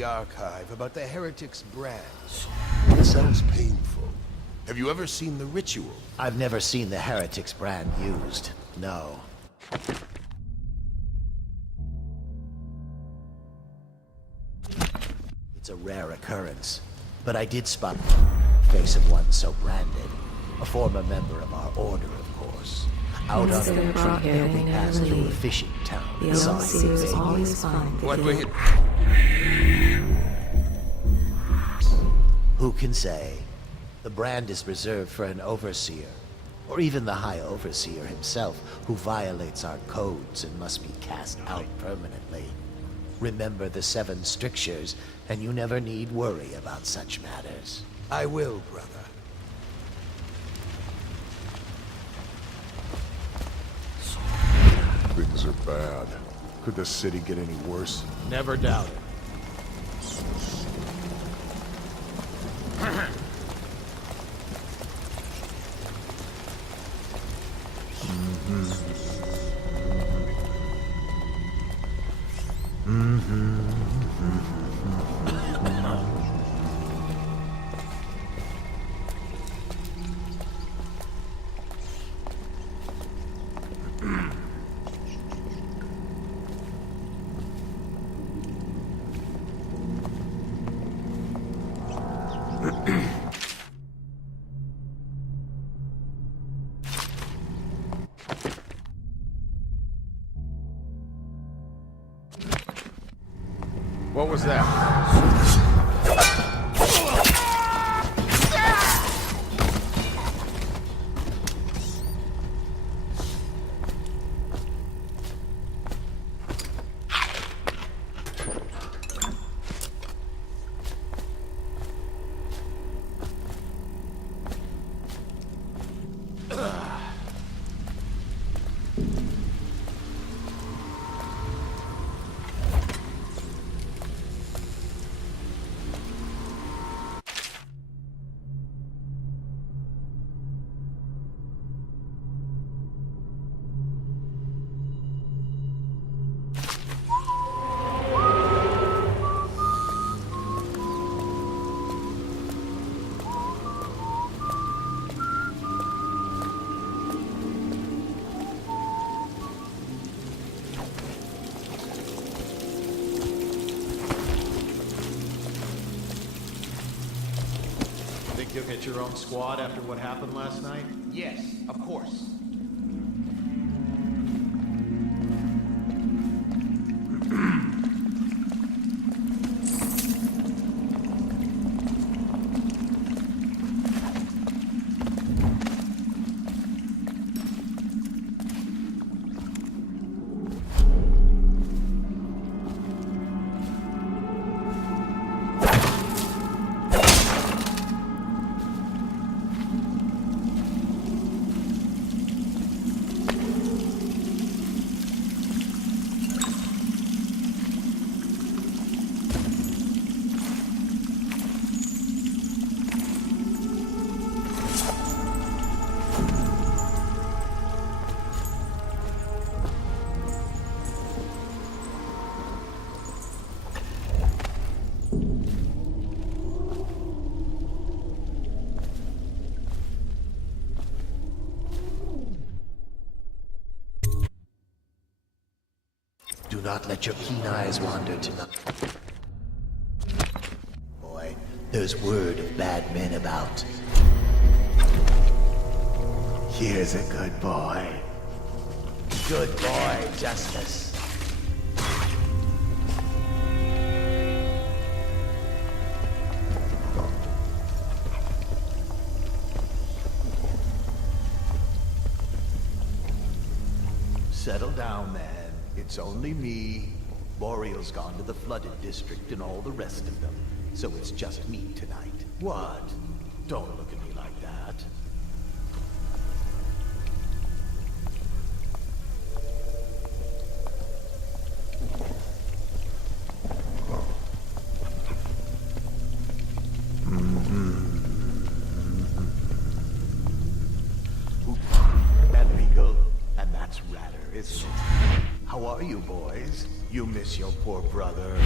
the archive about the heretic's brand. It sounds painful. Have you ever seen the ritual? I've never seen the heretic's brand used. No. It's a rare occurrence, but I did spot the face of one so branded. A former member of our order, of course. Out on a retreat, we passed through a fishing town. The overseers always find What we hit? Who can say? The brand is reserved for an overseer, or even the High Overseer himself, who violates our codes and must be cast out permanently. Remember the 7 strictures, and you never need worry about such matters. I will, brother. Things are bad. Could the city get any worse? Never doubt it. What was that? Think you'll get your own squad after what happened last night? Yes, of course. Do not let your keen eyes wander to the... Boy, there's word of bad men about. Here's a good boy. Good boy, Justice. Settle down, man. It's only me. Boreal's gone to the flooded district and all the rest of them. So it's just me tonight. What? Don't look at me like that. That Regal, and that's Ratter, isn't it? How are you, boys? You miss your poor brother.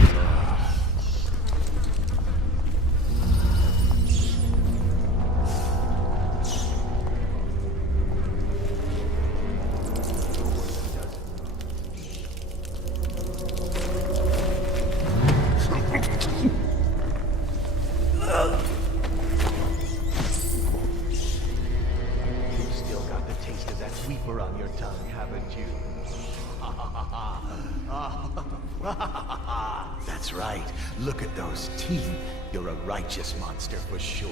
Look at those teeth. You're a righteous monster for sure.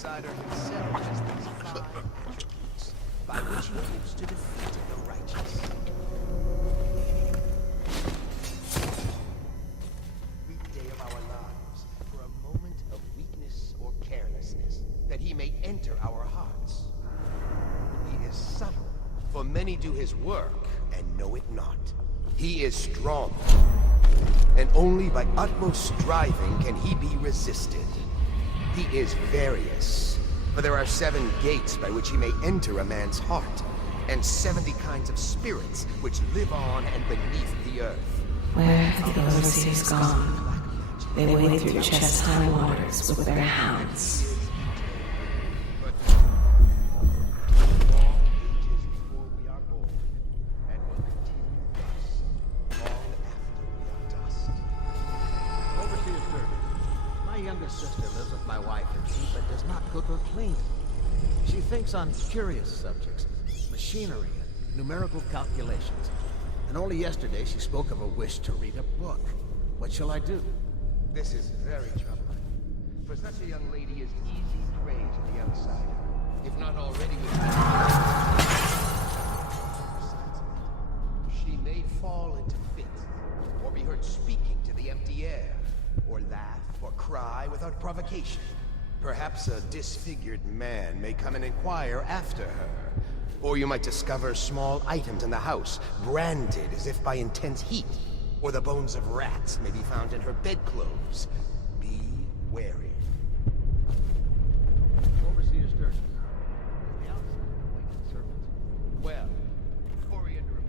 outsider himself has these 5 attributes, by which he hopes to defeat the righteous. Weekday of our lives, for a moment of weakness or carelessness, that he may enter our hearts. He is subtle, for many do his work and know it not. He is strong, and only by utmost striving can he be resisted. He is various, for there are 7 gates by which he may enter a man's heart, and 70 kinds of spirits which live on and beneath the earth. Where have the overseers gone? They wade through chest-high waters with their hounds. Sister lives with my wife and she, but does not cook or clean. She thinks on curious subjects, machinery and numerical calculations. And only yesterday she spoke of a wish to read a book. What shall I do? This is very troubling. For such a young lady is easy prey to the outsider, if not already she may fall into fits, or be heard speaking to the empty air, or laugh or cry without provocation. Perhaps a disfigured man may come and inquire after her. Or you might discover small items in the house, branded as if by intense heat. Or the bones of rats may be found in her bedclothes. Be wary. Overseer Sturgeon. Is the outside like a servant? Well, Coriander of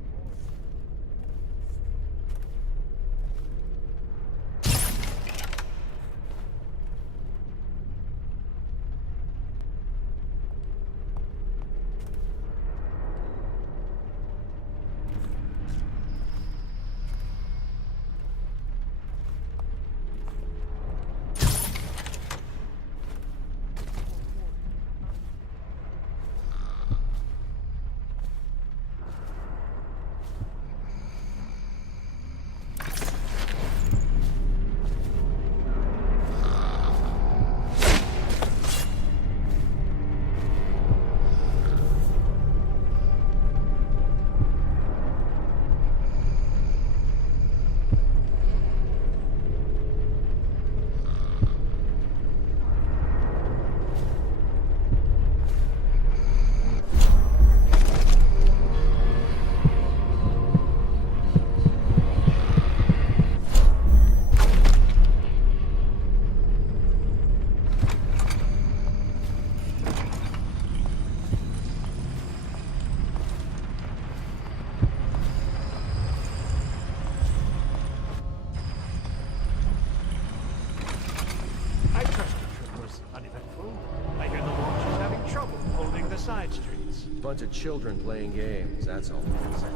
side streets. Bunch of children playing games, that's all I can say.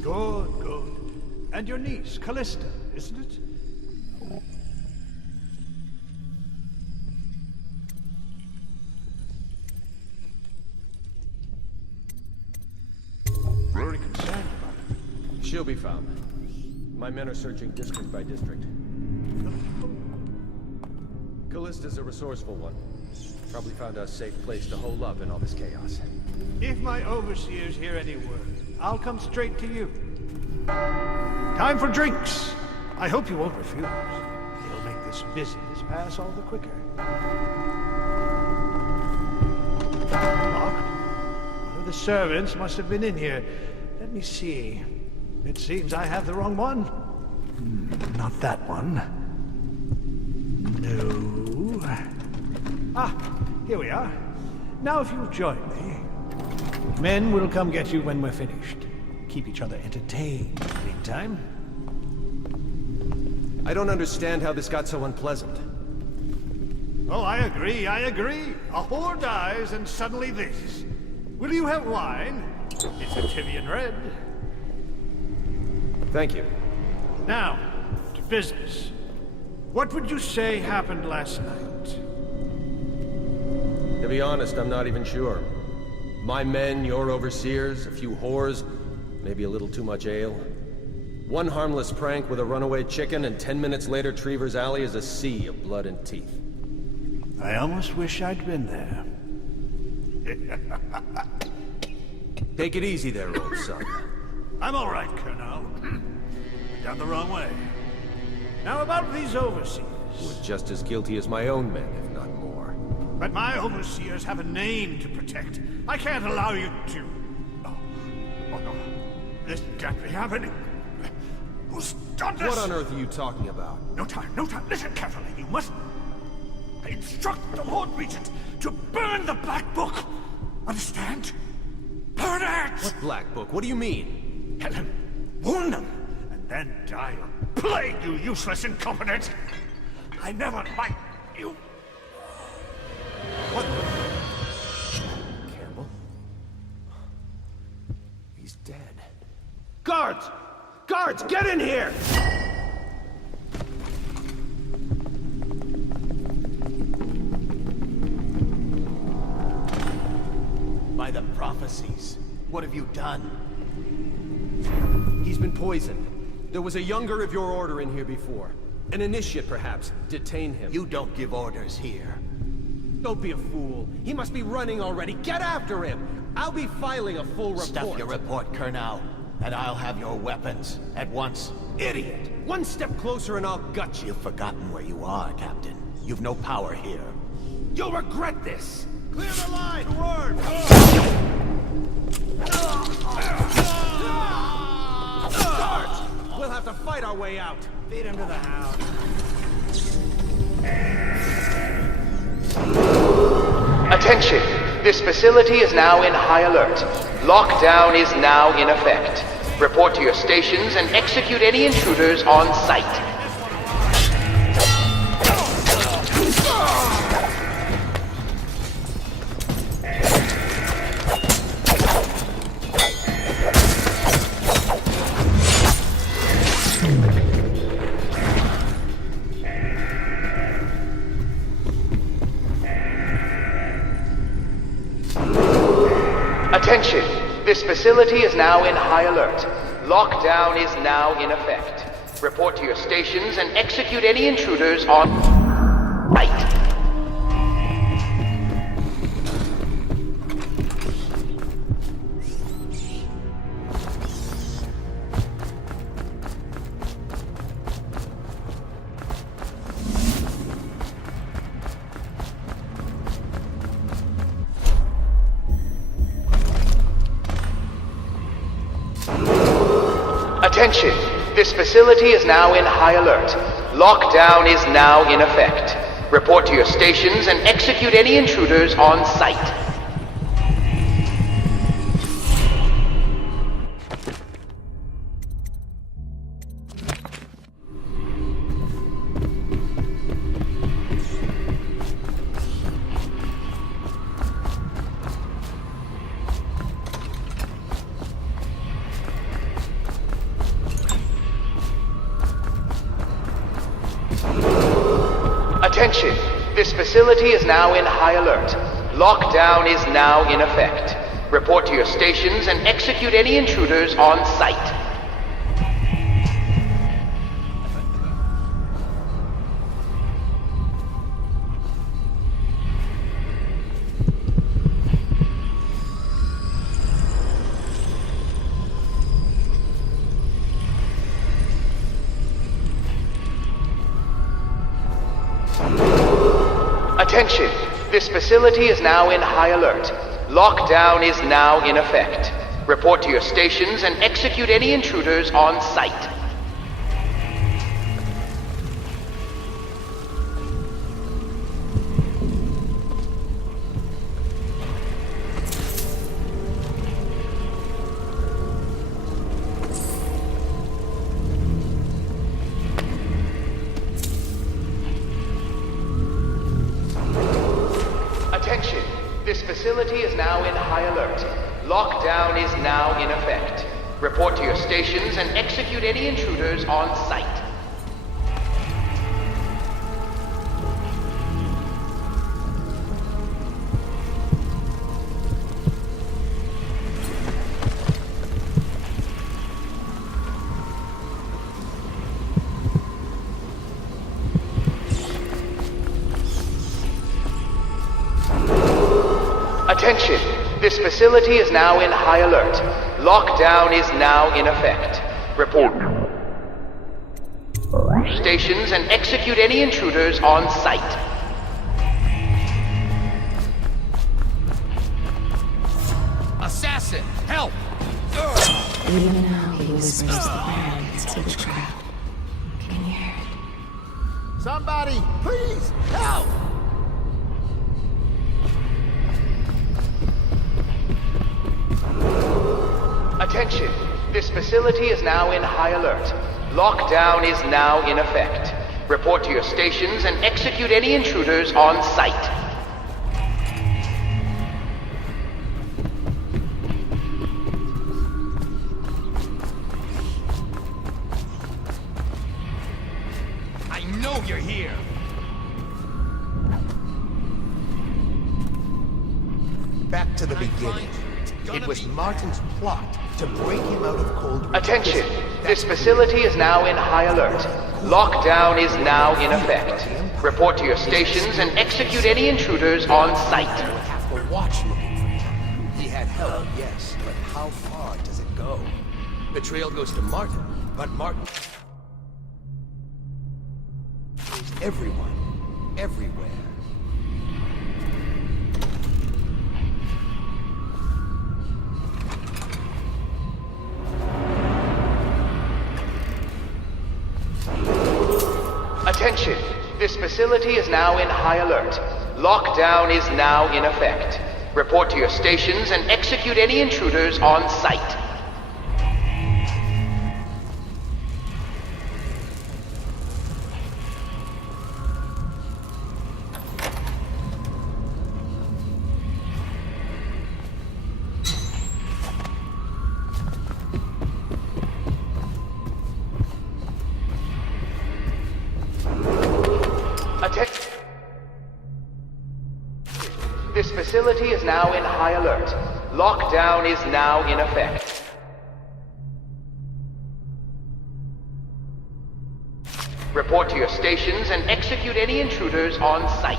Good, good. And your niece, Callista, isn't it? Very concerned about it. She'll be found. My men are searching district by district. Callista's a resourceful one. Probably found a safe place to hole up in all this chaos. If my overseers hear any word, I'll come straight to you. Time for drinks. I hope you won't refuse. It'll make this business pass all the quicker. Locked? One of the servants must have been in here. Let me see. It seems I have the wrong one. Not that one. No. Ah, here we are. Now if you'll join me. Men will come get you when we're finished. Keep each other entertained in the meantime. I don't understand how this got so unpleasant. Oh, I agree, I agree. A whore dies and suddenly this. Will you have wine? It's a Tivian Red. Thank you. Now, to business. What would you say happened last night? To be honest, I'm not even sure. My men, your overseers, a few whores, maybe a little too much ale. One harmless prank with a runaway chicken, and 10 minutes later, Trevor's Alley is a sea of blood and teeth. I almost wish I'd been there. Take it easy there, old son. I'm all right, Colonel. Down the wrong way. Now about these overseers. Who are just as guilty as my own men, if not more. But my overseers have a name to protect. I can't allow you to... Oh no. This can't be happening. Who's done this? What on earth are you talking about? No time, no time. Listen carefully. You must... I instruct the Lord Regent to burn the Black Book. Understand? Burn it! What Black Book? What do you mean? Helen, warn them, and then die a plague, you useless incompetent! I never liked you. What? Campbell? He's dead. Guards! Guards, get in here! By the prophecies, what have you done? He's been poisoned. There was a younger of your order in here before. An initiate, perhaps. Detain him. You don't give orders here. Don't be a fool. He must be running already. Get after him! I'll be filing a full report. Stuff your report, Colonel, and I'll have your weapons at once. Idiot! One step closer and I'll gut you. You've forgotten where you are, Captain. You've no power here. You'll regret this! Clear the line! Word! Guards! We'll have to fight our way out. Feed him to the hound. Attention! This facility is now in high alert. Lockdown is now in effect. Report to your stations and execute any intruders on site. Attention! This facility is now in high alert. Lockdown is now in effect. Report to your stations and execute any intruders on site. Attention! This facility is now in high alert. Lockdown is now in effect. Report to your stations and execute any intruders on site. Attention! This facility is now in high alert. Lockdown is now in effect. Report to your stations and execute any intruders on site. Attention! This facility is now in high alert. Lockdown is now in effect. Report to your stations and execute any intruders on site. Attention! This facility is now in high alert. Lockdown is now in effect. Report to your stations and execute any intruders on site. Attention! This facility is now in high alert. Lockdown is now in effect. Report. Stations and execute any intruders on site. Assassin! Help! Even now he whispers the brand is witchcraft. Can you hear it? Somebody, please, help! Attention! This facility is now in high alert. Lockdown is now in effect. Report to your stations and execute any intruders on site. I know you're here! Back to the beginning. It was Martin's plot to break him out of Cold River. Attention! This facility is now in high alert. Lockdown is now in effect. Report to your stations and execute any intruders on site. Would have to watch looking for him. He had help, yes, but how far does it go? The trail goes to Martin, but Martin There's everyone, everywhere. Attention! This facility is now in high alert. Lockdown is now in effect. Report to your stations and execute any intruders on site. This facility is now in high alert. Lockdown is now in effect. Report to your stations and execute any intruders on site.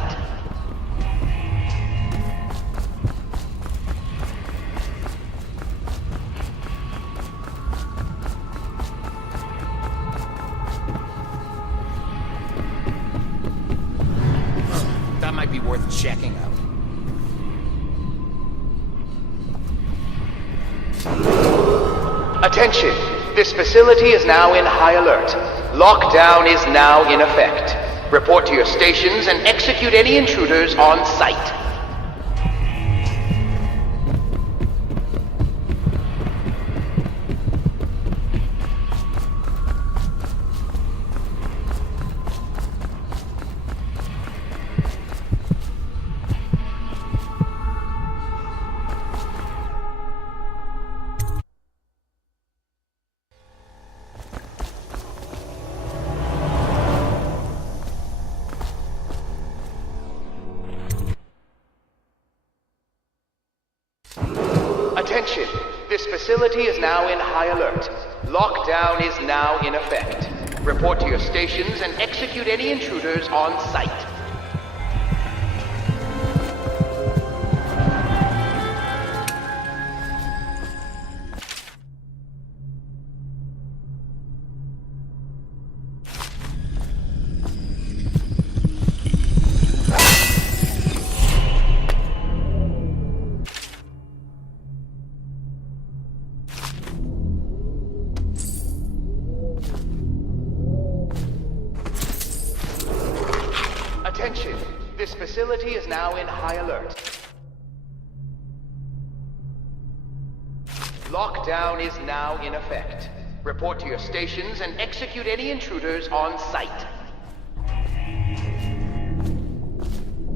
That might be worth checking out. Attention! This facility is now in high alert. Lockdown is now in effect. Report to your stations and execute any intruders on site. Attention! This facility is now in high alert. Lockdown is now in effect. Report to your stations and execute any intruders on site. Attention! This facility is now in high alert. Lockdown is now in effect. Report to your stations and execute any intruders on site.